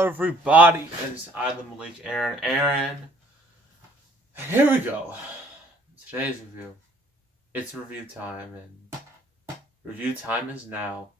Everybody, it's Island Malik Aaron. And here we go. Today's review. It's review time, and review time is now.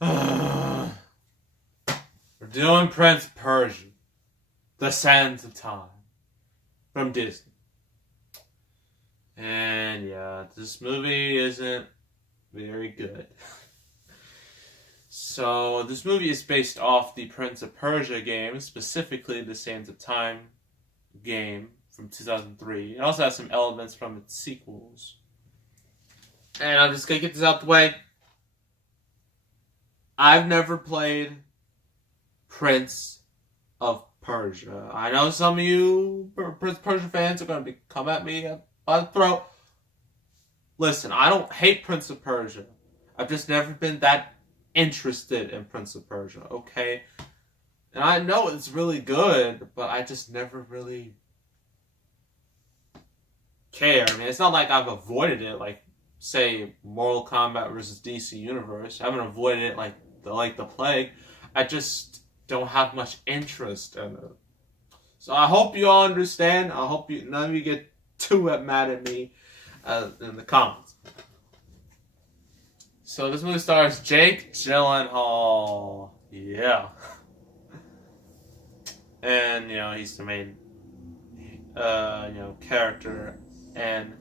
We're doing Prince of Persia, The Sands of Time, from Disney. And yeah, this movie isn't very good. So, this movie is based off the Prince of Persia game, specifically the Sands of Time game from 2003. It also has some elements from its sequels. And I'm just going to get this out the way. I've never played Prince of Persia. I know some of you Prince of Persia fans are going to come at me by the throat. Listen, I don't hate Prince of Persia. I've just never been that interested in Prince of Persia, okay? And I know it's really good, but I just never really care. I mean, it's not like I've avoided it, like, say, Mortal Kombat versus DC Universe. I haven't avoided it like the plague. I just don't have much interest in it. So I hope you all understand. I hope none of you get too mad at me in the comments. So this movie stars Jake Gyllenhaal. Yeah. And, he's the main, character. And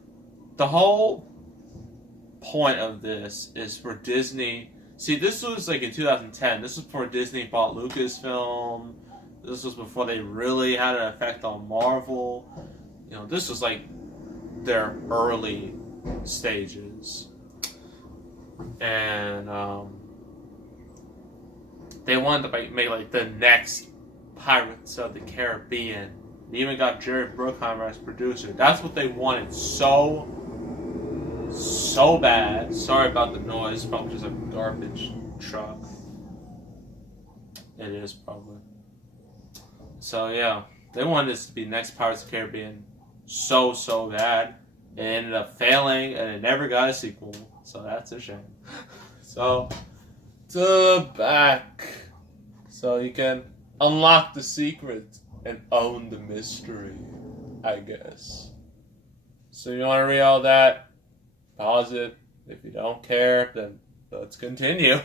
the whole point of this is for Disney. See, this was like in 2010. This was before Disney bought Lucasfilm. This was before they really had an effect on Marvel. This was like their early stages. And they wanted to make like the next Pirates of the Caribbean. They even got Jerry Bruckheimer as producer. That's what they wanted so bad. Sorry about the noise. It's probably just a garbage truck. It is probably. So yeah, they wanted this to be next Pirates of the Caribbean so bad. It ended up failing, and it never got a sequel. So that's a shame. So, to the back. So you can unlock the secret and own the mystery, I guess. So you want to read all that? Pause it. If you don't care, then let's continue.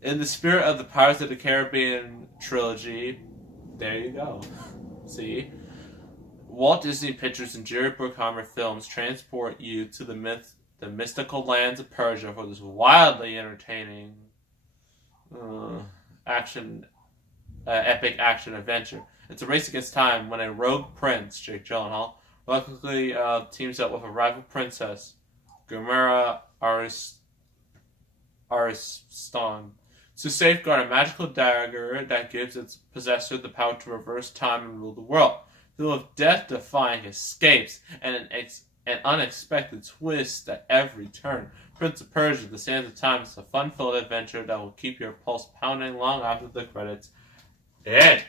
In the spirit of the Pirates of the Caribbean trilogy, there you go. See? Walt Disney Pictures and Jerry Bruckheimer films transport you to the mystical lands of Persia for this wildly entertaining epic action adventure. It's a race against time when a rogue prince, Jake Gyllenhaal, luckily teams up with a rival princess, Gumera Aristan, to safeguard a magical dagger that gives its possessor the power to reverse time and rule the world. Full of death-defying escapes and an unexpected twist at every turn, Prince of Persia: The Sands of Time is a fun-filled adventure that will keep your pulse pounding long after the credits end.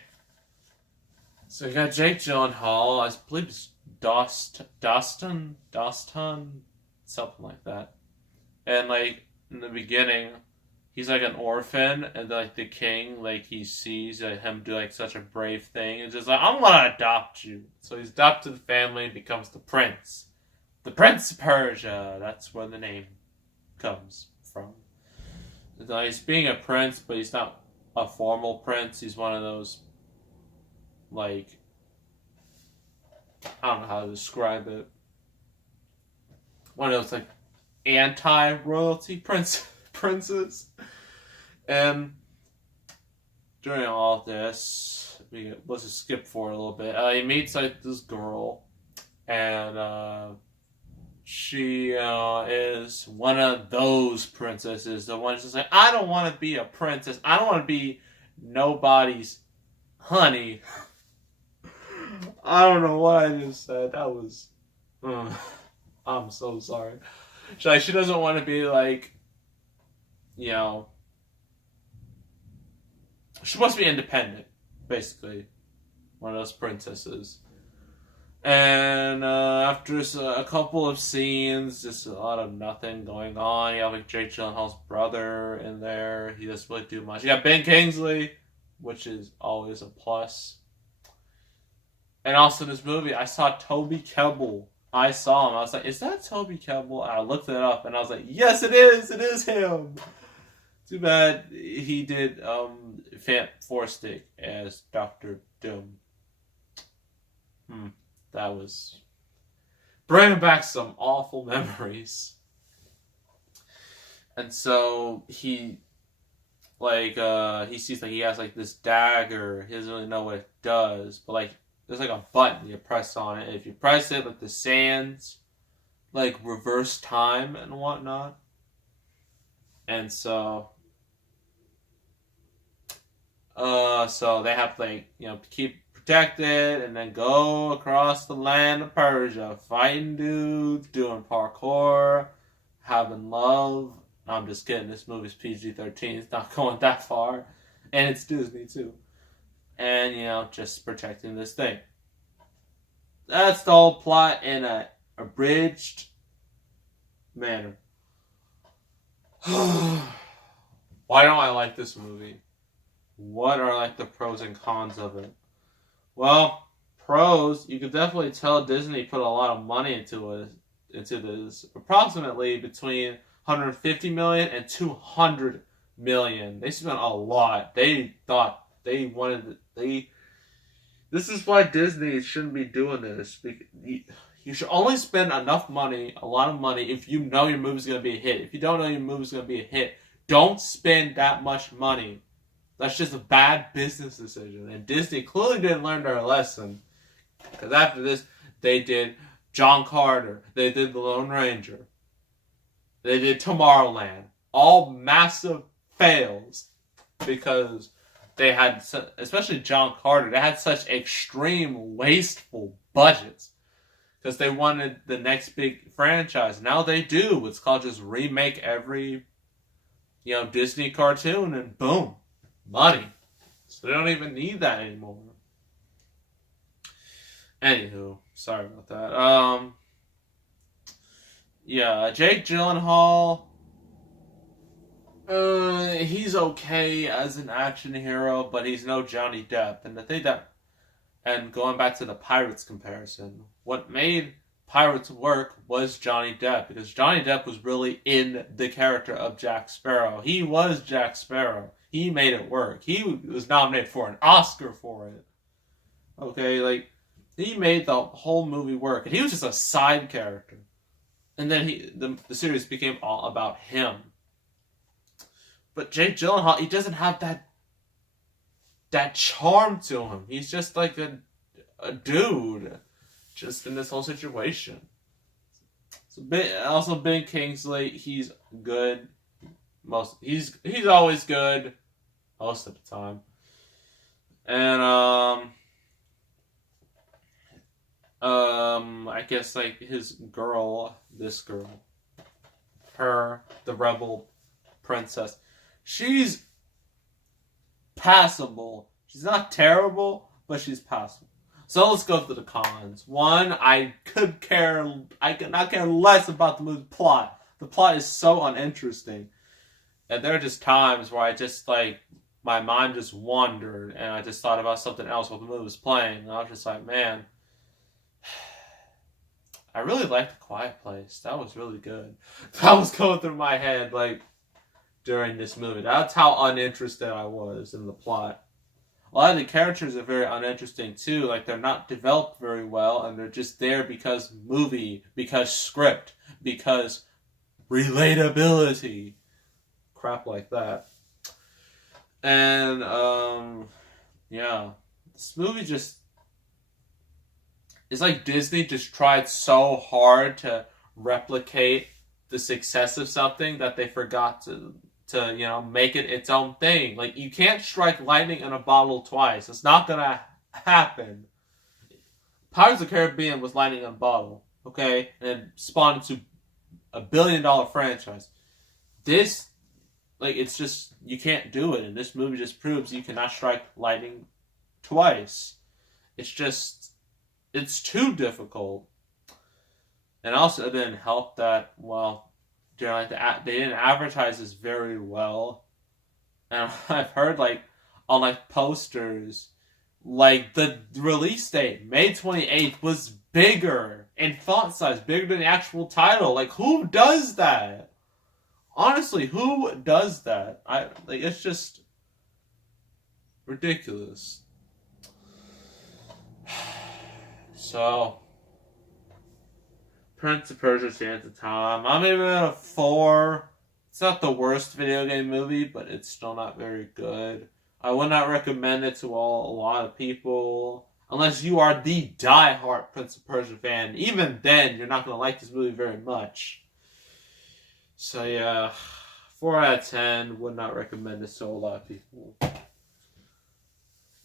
So you got Jake Gyllenhaal, I believe it's Dostan, something like that. And like in the beginning, he's like an orphan, and like the king, like he sees him do like such a brave thing, and just like, I'm gonna adopt you. So he's adopted the family and becomes the prince. The Prince of Persia. That's where the name comes from. He's being a prince, but he's not a formal prince. He's one of those, like, I don't know how to describe it. One of those like anti-royalty princes. And during all of this, let's just skip forward a little bit. He meets like this girl, and she is one of those princesses. The one just like, I don't want to be a princess. I don't want to be nobody's honey. I don't know what I just said. That was, I'm so sorry. She doesn't want to be like, she wants to be independent, basically. One of those princesses. And after a couple of scenes, just a lot of nothing going on. You have like Jake Gyllenhaal's brother in there. He doesn't really do much. You got Ben Kingsley, which is always a plus. And also in this movie, I saw Toby Kebbell. I saw him. I was like, is that Toby Kebbell? And I looked it up, and I was like, yes, it is. It is him. Too bad he did Fant Forstick as Dr. Doom. That was bringing back some awful memories. And so he sees like he has like this dagger. He doesn't really know what it does, but like there's like a button you press on it. And if you press it, like the sands like reverse time and whatnot. And so they have to like, keep protected and then go across the land of Persia, fighting dudes, doing parkour, having love. No, I'm just kidding. This movie's PG-13. It's not going that far. And it's Disney too. And, just protecting this thing. That's the whole plot in a abridged manner. Why don't I like this movie? What are like the pros and cons of it? Well, pros, you could definitely tell Disney put a lot of money into this. Approximately between 150 million and 200 million. They spent a lot. They thought they wanted this is why Disney shouldn't be doing this. You should only spend enough money, a lot of money, if you know your movie's going to be a hit. If you don't know your movie's going to be a hit, don't spend that much money. That's just a bad business decision. And Disney clearly didn't learn their lesson. Because after this, they did John Carter. They did The Lone Ranger. They did Tomorrowland. All massive fails. Because they had, especially John Carter, they had such extreme wasteful budgets. Because they wanted the next big franchise. Now they do. It's called just remake every, Disney cartoon and boom. Money. So they don't even need that anymore. Anywho, sorry about that. Jake Gyllenhaal, he's okay as an action hero, but he's no Johnny Depp. And going back to the Pirates comparison, what made Pirates work was Johnny Depp, because Johnny Depp was really in the character of Jack Sparrow. He was Jack Sparrow. He made it work. He was nominated for an Oscar for it. Okay, he made the whole movie work, and he was just a side character. And then the series became all about him. But Jake Gyllenhaal, he doesn't have that charm to him. He's just like a dude, just in this whole situation. Also Ben Kingsley, he's good. He's always good most of the time. And I guess like this girl, the rebel princess, she's passable. She's not terrible, but she's passable. So let's go through the cons. One, I could not care less about the movie plot. The plot is so uninteresting. And there are just times where I just my mind just wandered and I just thought about something else while the movie was playing. And I was just like, man, I really liked The Quiet Place. That was really good. That was going through my head during this movie. That's how uninterested I was in the plot. A lot of the characters are very uninteresting too. They're not developed very well, and they're just there because movie, because script, because relatability. Crap like that. And, this movie just... It's like Disney just tried so hard to replicate the success of something that they forgot to make it its own thing. You can't strike lightning in a bottle twice. It's not gonna happen. Pirates of the Caribbean was lightning in a bottle, okay? And it spawned into $1 billion franchise. This, it's just, you can't do it. And this movie just proves you cannot strike lightning twice. It's just, it's too difficult. And also, it didn't help that, well, they didn't advertise this very well. And I've heard, like, on, like, posters, like, the release date, May 28th, was bigger in font size, bigger than the actual title. Like, who does that? Honestly, who does that? It's just ridiculous. So, Prince of Persia: Sands of Time. I'm giving it a 4. It's not the worst video game movie, but it's still not very good. I would not recommend it to a lot of people. Unless you are the die-hard Prince of Persia fan. Even then, you're not going to like this movie very much. So yeah, 4 out of 10. Would not recommend this to a lot of people.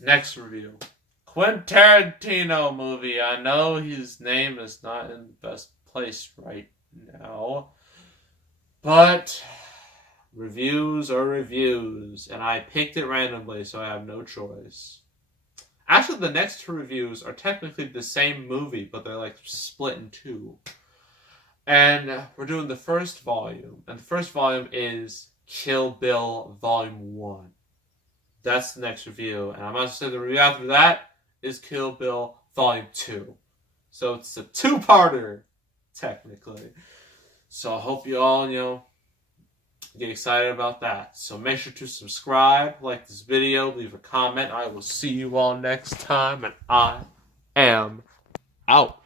Next review. Quentin Tarantino movie. I know his name is not in the best place right now. But reviews are reviews. And I picked it randomly, so I have no choice. Actually, the next 2 reviews are technically the same movie, but they're like split in 2. And we're doing the first volume. And the first volume is Kill Bill Volume 1. That's the next review. And I'm going to say the review after that is Kill Bill Volume 2. So it's a 2-parter, technically. So I hope you all, get excited about that. So make sure to subscribe, like this video, leave a comment. I will see you all next time, and I am out.